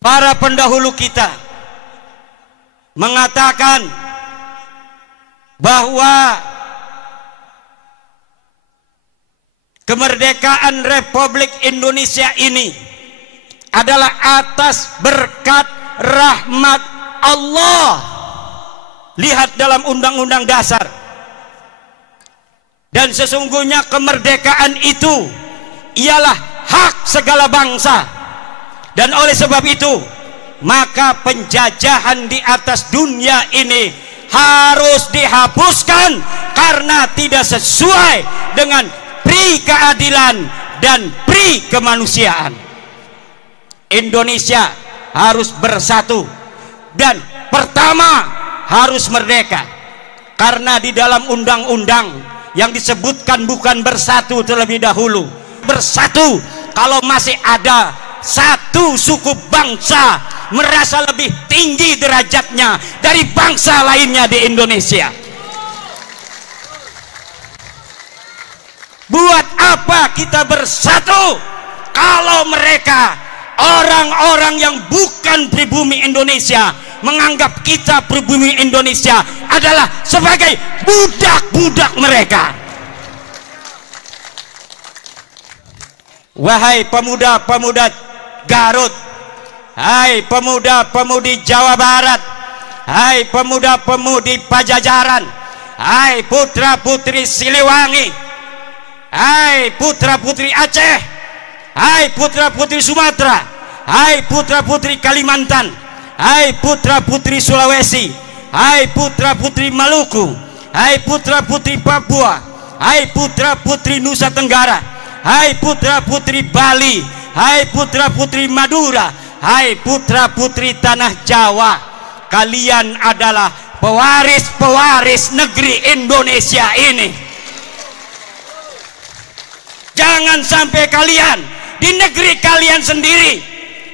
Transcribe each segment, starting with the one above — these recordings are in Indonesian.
Para pendahulu kita mengatakan bahwa kemerdekaan Republik Indonesia ini adalah atas berkat rahmat Allah. Lihat dalam Undang-Undang Dasar. Dan sesungguhnya kemerdekaan itu ialah hak segala bangsa. Dan oleh sebab itu, maka penjajahan di atas dunia ini harus dihapuskan karena tidak sesuai dengan pri keadilan dan pri kemanusiaan. Indonesia harus bersatu dan pertama harus merdeka, karena di dalam undang-undang yang disebutkan bukan bersatu terlebih dahulu. Bersatu kalau masih ada satu suku bangsa merasa lebih tinggi derajatnya dari bangsa lainnya di Indonesia. Buat apa kita bersatu kalau mereka, orang-orang yang bukan pribumi Indonesia, menganggap kita pribumi Indonesia adalah sebagai budak-budak mereka. Wahai pemuda-pemuda Garut, hai pemuda-pemudi Jawa Barat, hai pemuda-pemudi Pajajaran, hai putra-putri Siliwangi, hai putra-putri Aceh, hai putra-putri Sumatera, hai putra-putri Kalimantan, hai putra-putri Sulawesi, hai putra-putri Maluku, hai putra-putri Papua, hai putra-putri Nusa Tenggara, hai putra-putri Bali, hai putra-putri Madura, hai putra-putri tanah Jawa. Kalian adalah pewaris-pewaris negeri Indonesia ini. Jangan sampai kalian di negeri kalian sendiri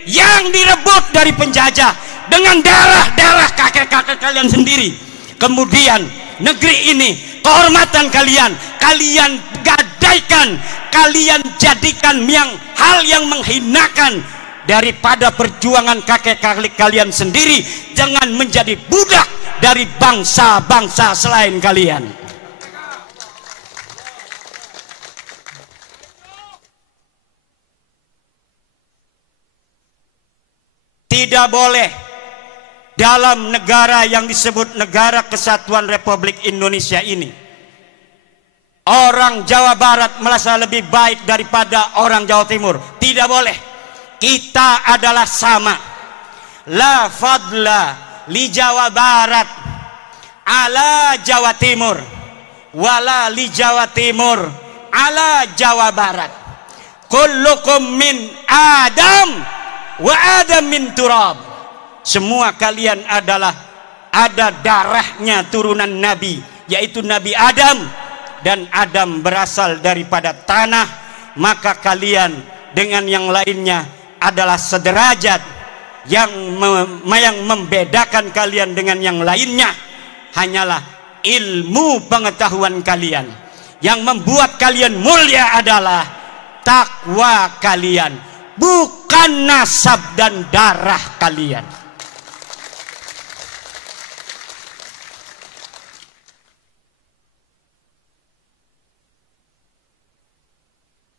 yang direbut dari penjajah dengan darah-darah kakek-kakek kalian sendiri, kemudian negeri ini, kehormatan kalian, kalian gadaikan, kalian jadikan hal yang menghinakan daripada perjuangan kakek-kakek kalian sendiri, jangan menjadi budak dari bangsa-bangsa selain kalian. Tidak boleh dalam negara yang disebut Negara Kesatuan Republik Indonesia ini orang Jawa Barat merasa lebih baik daripada orang Jawa Timur. Tidak boleh. Kita adalah sama. La fadla li Jawa Barat ala Jawa Timur, wala li Jawa Timur ala Jawa Barat. Kullukum min Adam wa Adam min turab. Semua kalian adalah ada darahnya turunan Nabi, yaitu Nabi Adam, dan Adam berasal daripada tanah. Maka kalian dengan yang lainnya adalah sederajat. Yang membedakan kalian dengan yang lainnya hanyalah ilmu pengetahuan kalian. Yang membuat kalian mulia adalah takwa kalian, bukan nasab dan darah kalian.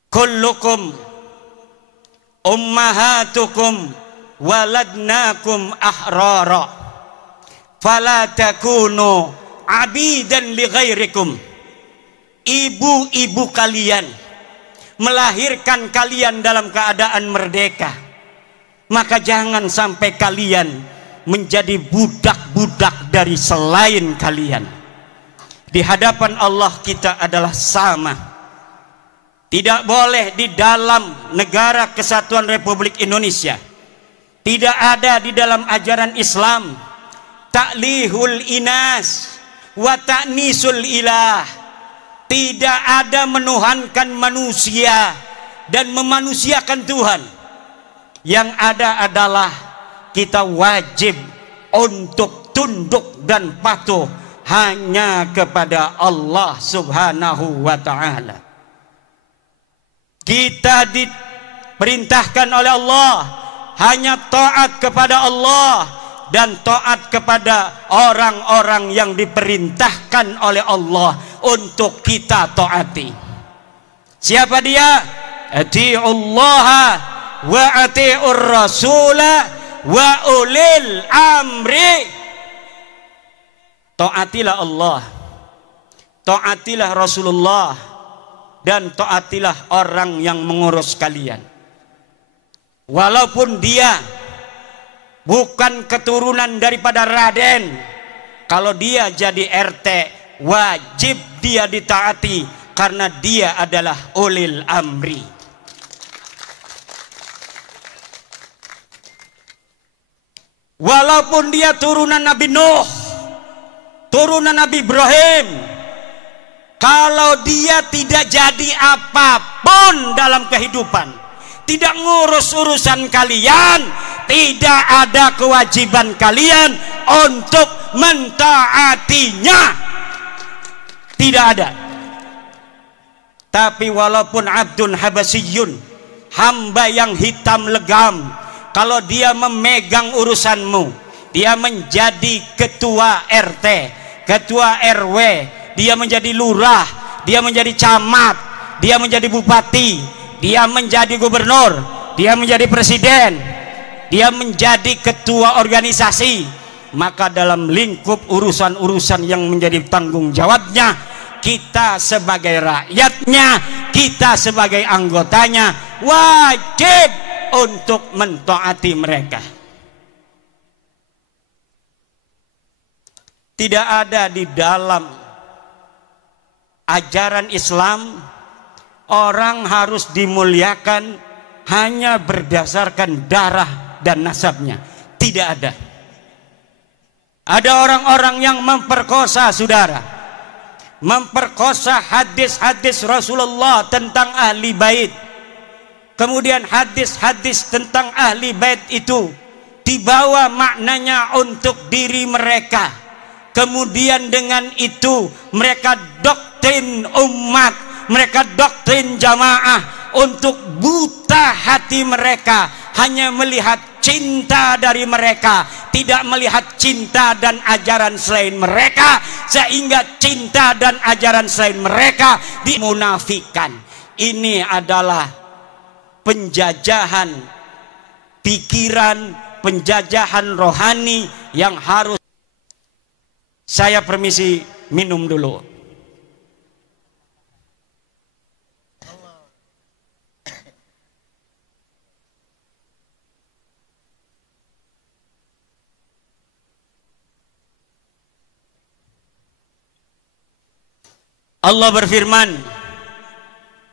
Kullukum ummahatukum waladnakum ahrara fala takunu abidan li ghairikum. Ibu-ibu kalian melahirkan kalian dalam keadaan merdeka, maka jangan sampai kalian menjadi budak-budak dari selain kalian. Di hadapan Allah kita adalah sama. Tidak boleh di dalam Negara Kesatuan Republik Indonesia, tidak ada di dalam ajaran Islam ta'lihul inas wa ta'nisul ilah. Tidak ada menuhankan manusia dan memanusiakan Tuhan. Yang ada adalah kita wajib untuk tunduk dan patuh hanya kepada Allah Subhanahu wa ta'ala. Kita diperintahkan oleh Allah hanya taat kepada Allah dan taat kepada orang-orang yang diperintahkan oleh Allah untuk kita taati. Siapa dia? Atiullaha wa atiur rasula wa ulil amri. Taatilah Allah, taatilah Rasulullah, dan taatilah orang yang mengurus kalian. Walaupun dia bukan keturunan daripada Raden, kalau dia jadi RT wajib dia ditaati karena dia adalah ulil amri. Walaupun dia turunan Nabi Nuh, turunan Nabi Ibrahim, kalau dia tidak jadi apapun dalam kehidupan, tidak ngurus urusan kalian, tidak ada kewajiban kalian untuk mentaatinya. Tidak ada. Tapi walaupun abdun habasiyun, hamba yang hitam legam, kalau dia memegang urusanmu, dia menjadi ketua RT, ketua RW, dia menjadi lurah, dia menjadi camat, dia menjadi bupati, dia menjadi gubernur, dia menjadi presiden, dia menjadi ketua organisasi, maka dalam lingkup urusan-urusan yang menjadi tanggung jawabnya, kita sebagai rakyatnya, kita sebagai anggotanya wajib untuk mentaati mereka. Tidak ada di dalam ajaran Islam orang harus dimuliakan hanya berdasarkan darah dan nasabnya. Tidak ada. Ada orang-orang yang memperkosa saudara, memperkosa hadis-hadis Rasulullah tentang ahli bait. Kemudian hadis-hadis tentang ahli bait itu dibawa maknanya untuk diri mereka. Kemudian dengan itu mereka doktrin umat, mereka doktrin jamaah untuk buta hati mereka, hanya melihat cinta dari mereka, tidak melihat cinta dan ajaran selain mereka, sehingga cinta dan ajaran selain mereka dimunafikan. Ini adalah penjajahan pikiran, penjajahan rohani yang harus. Saya permisi minum dulu. Allah berfirman,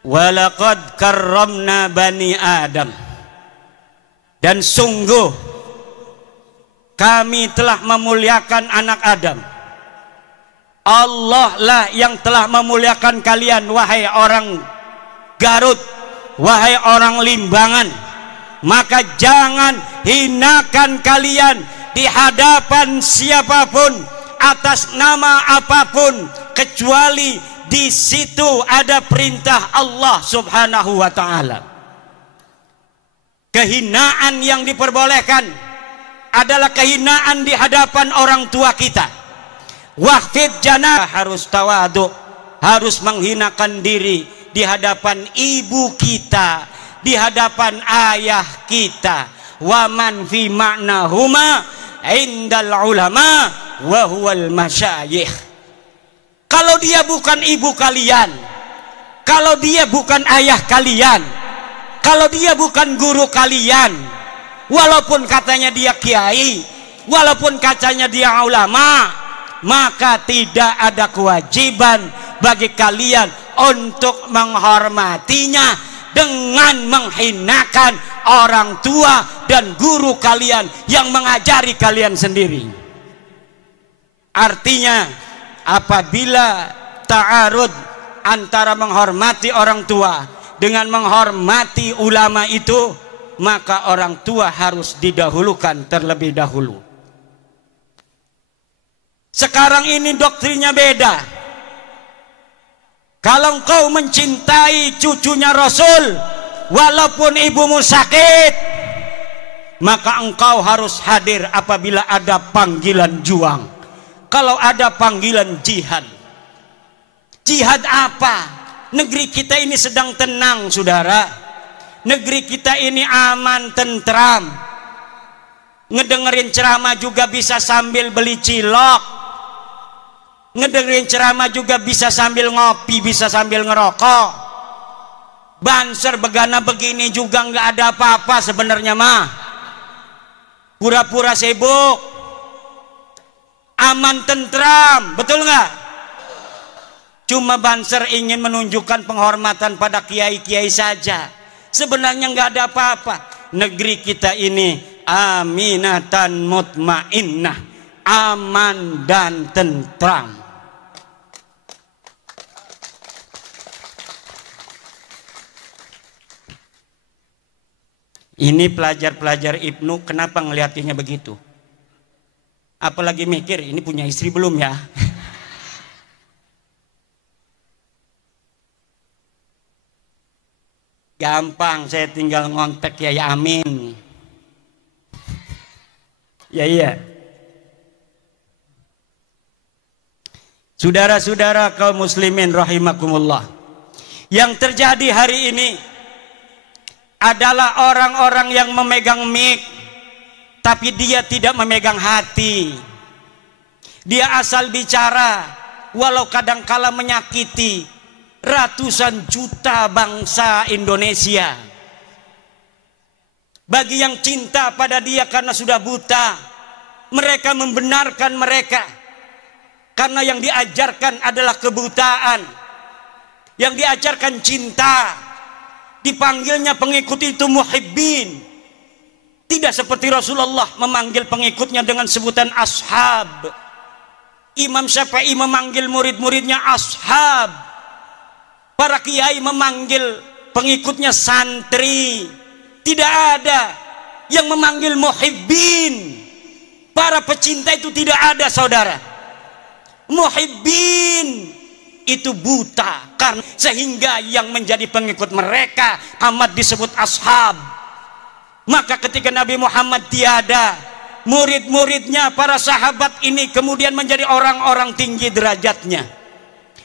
walaqad karramna bani Adam, dan sungguh kami telah memuliakan anak Adam. Allah lah yang telah memuliakan kalian, wahai orang Garut, wahai orang Limbangan. Maka jangan hinakan kalian di hadapan siapapun atas nama apapun, kecuali di situ ada perintah Allah Subhanahu wa taala. Kehinaan yang diperbolehkan adalah kehinaan di hadapan orang tua kita. Waqfid janah, harus tawadhu, harus menghinakan diri di hadapan ibu kita, di hadapan ayah kita. Wa man fi ma'nahuma indal ulama wa huwal masyayikh. Kalau dia bukan ibu kalian, kalau dia bukan ayah kalian, kalau dia bukan guru kalian, walaupun katanya dia kiai, walaupun katanya dia ulama, maka tidak ada kewajiban bagi kalian untuk menghormatinya dengan menghinakan orang tua dan guru kalian yang mengajari kalian sendiri. Artinya, apabila ta'arud antara menghormati orang tua dengan menghormati ulama itu, maka orang tua harus didahulukan terlebih dahulu. Sekarang ini doktrinnya beda. Kalau engkau mencintai cucunya Rasul, walaupun ibumu sakit, maka engkau harus hadir apabila ada panggilan juang. Kalau ada panggilan jihad. Jihad apa? Negeri kita ini sedang tenang, saudara. Negeri kita ini aman, tentram. Ngedengerin ceramah juga bisa sambil beli cilok. Ngedengerin ceramah juga bisa sambil ngopi, bisa sambil ngerokok. Banser begana begini juga nggak ada apa-apa sebenarnya mah. Pura-pura sibuk. Aman, tentram, betul nggak? Cuma Banser ingin menunjukkan penghormatan pada kiai-kiai saja. Sebenarnya nggak ada apa-apa. Negeri kita ini aminatan mutmainnah, aman dan tentram. Ini pelajar-pelajar Ibnu kenapa ngeliatinya begitu? Apalagi mikir ini punya istri belum ya? Gampang, saya tinggal ngontek Yai Amin. Ya iya. Saudara-saudara kaum muslimin rahimakumullah. Yang terjadi hari ini adalah orang-orang yang memegang mic, tapi dia tidak memegang hati. Dia asal bicara, walau kadangkala menyakiti ratusan juta bangsa Indonesia. Bagi yang cinta pada dia karena sudah buta, mereka membenarkan mereka. Karena yang diajarkan adalah kebutaan. Yang diajarkan cinta. Dipanggilnya pengikut itu muhibbin. Tidak seperti Rasulullah memanggil pengikutnya dengan sebutan ashab. Imam Syafi'i memanggil murid-muridnya ashab. Para kiai memanggil pengikutnya santri. Tidak ada yang memanggil muhibbin. Para pecinta itu tidak ada, saudara. Muhibbin itu buta, karena sehingga yang menjadi pengikut mereka amat disebut ashab. Maka ketika Nabi Muhammad tiada, murid-muridnya para sahabat ini kemudian menjadi orang-orang tinggi derajatnya,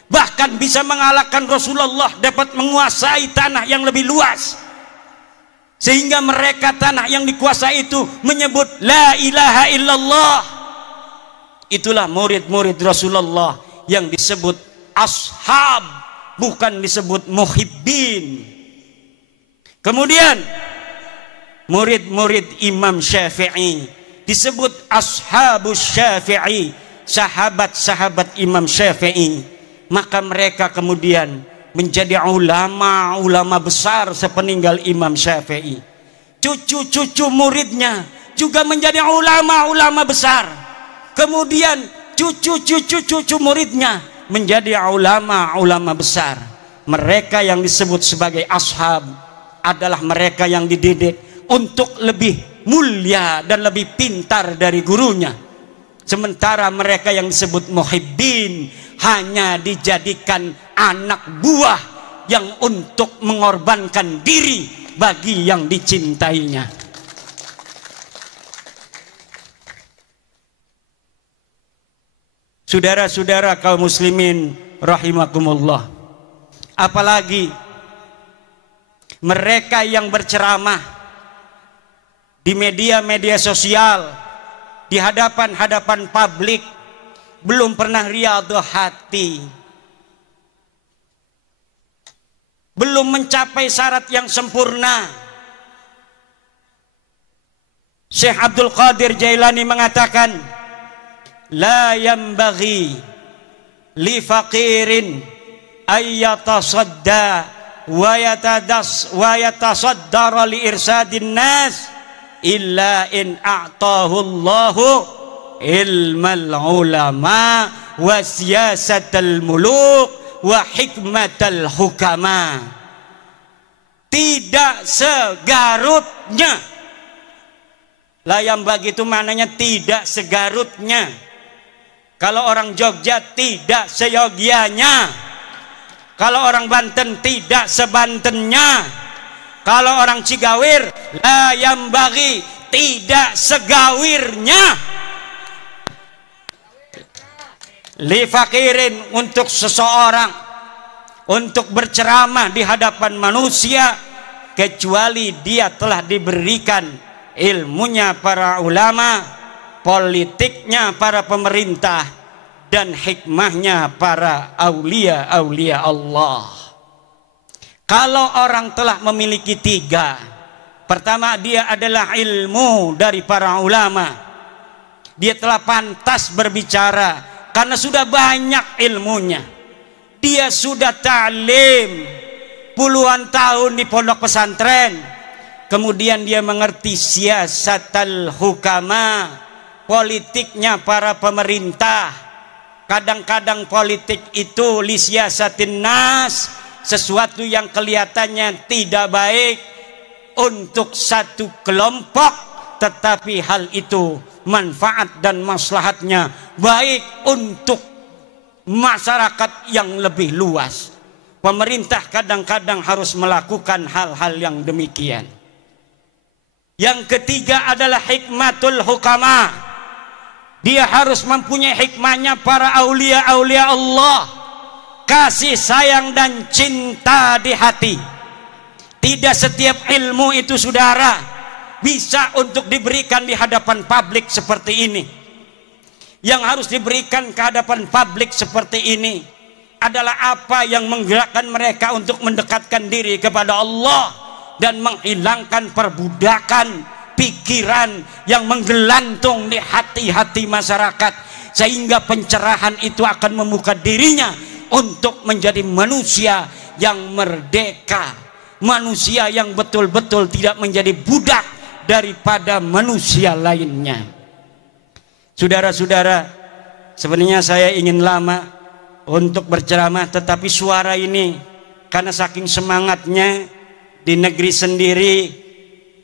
bahkan bisa mengalahkan Rasulullah, dapat menguasai tanah yang lebih luas, sehingga mereka tanah yang dikuasai itu menyebut la ilaha illallah. Itulah murid-murid Rasulullah yang disebut ashab, bukan disebut muhibbin. Kemudian murid-murid Imam Syafi'i disebut ashabus Syafi'i, sahabat-sahabat Imam Syafi'i. Maka mereka kemudian menjadi ulama-ulama besar sepeninggal Imam Syafi'i. Cucu-cucu muridnya juga menjadi ulama-ulama besar. Kemudian cucu-cucu muridnya menjadi ulama-ulama besar. Mereka yang disebut sebagai ashab adalah mereka yang dididik untuk lebih mulia dan lebih pintar dari gurunya. Sementara mereka yang disebut muhibbin hanya dijadikan anak buah yang untuk mengorbankan diri bagi yang dicintainya. Saudara-saudara kaum muslimin rahimakumullah. Apalagi mereka yang berceramah di media-media sosial, di hadapan-hadapan publik, belum pernah riyadhah hati, belum mencapai syarat yang sempurna. Syekh Abdul Qadir Jailani mengatakan, la yambaghi li faqirin ayyatasadda wa yatasaddara li irsadin nas illa in a'tahu Allahu ilmal ulama wa siyasatal muluk wa hikmatal hukama. Tidak segarutnya, layam bagi itu maknanya tidak segarutnya. Kalau orang Jogja tidak seyogianya. Kalau orang Banten tidak sebantennya. Kalau orang Cigawir layam bagi tidak segawirnya. Li fakirin, untuk seseorang untuk berceramah di hadapan manusia kecuali dia telah diberikan ilmunya para ulama, politiknya para pemerintah, dan hikmahnya para aulia-aulia Allah. Kalau orang telah memiliki tiga, pertama dia adalah ilmu dari para ulama, dia telah pantas berbicara karena sudah banyak ilmunya, dia sudah ta'lim puluhan tahun di pondok pesantren, kemudian dia mengerti siasatul hukama, politiknya para pemerintah. Kadang-kadang politik itu li siasatin nas, sesuatu yang kelihatannya tidak baik untuk satu kelompok, tetapi hal itu manfaat dan maslahatnya baik untuk masyarakat yang lebih luas. Pemerintah kadang-kadang harus melakukan hal-hal yang demikian. Yang ketiga adalah hikmatul hukama. Dia harus mempunyai hikmahnya para aulia-aulia Allah, kasih sayang dan cinta di hati. Tidak setiap ilmu itu saudara bisa untuk diberikan di hadapan publik seperti ini. Yang harus diberikan ke hadapan publik seperti ini adalah apa yang menggerakkan mereka untuk mendekatkan diri kepada Allah dan menghilangkan perbudakan pikiran yang menggelantung di hati-hati masyarakat, sehingga pencerahan itu akan membuka dirinya untuk menjadi manusia yang merdeka, manusia yang betul-betul tidak menjadi budak daripada manusia lainnya. Saudara-saudara, sebenarnya saya ingin lama untuk berceramah, tetapi suara ini karena saking semangatnya di negeri sendiri,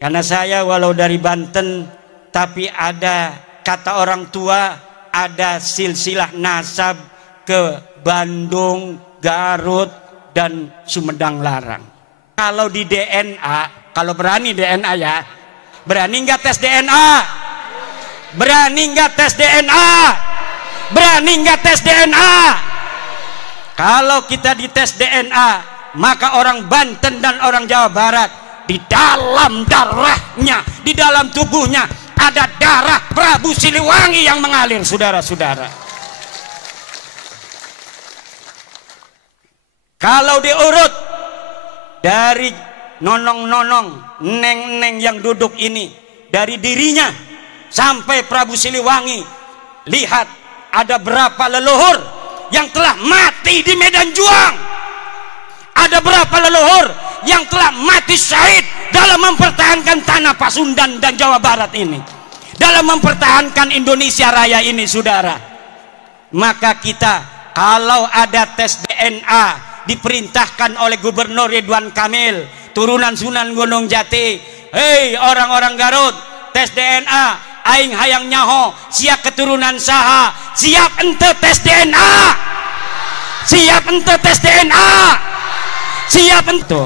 karena saya walau dari Banten, tapi ada kata orang tua, ada silsilah nasab ke Bandung, Garut, dan Sumedang Larang. Kalau di DNA, kalau berani DNA ya, berani nggak tes DNA? Berani nggak tes DNA? Berani nggak tes DNA? Kalau kita dites DNA, maka orang Banten dan orang Jawa Barat, di dalam darahnya, di dalam tubuhnya ada darah Prabu Siliwangi yang mengalir, saudara-saudara. Kalau diurut dari nonong-nonong, neng-neng yang duduk ini, dari dirinya sampai Prabu Siliwangi, lihat ada berapa leluhur yang telah mati di medan juang. Ada berapa leluhur yang telah mati syahid dalam mempertahankan tanah Pasundan dan Jawa Barat ini, dalam mempertahankan Indonesia Raya ini, saudara. Maka kita kalau ada tes DNA diperintahkan oleh Gubernur Ridwan Kamil, turunan Sunan Gunung Jati, hei orang-orang Garut, tes DNA, aing hayang nyaho siap keturunan saha, siap ente tes DNA, siap ente tes DNA, siap ente.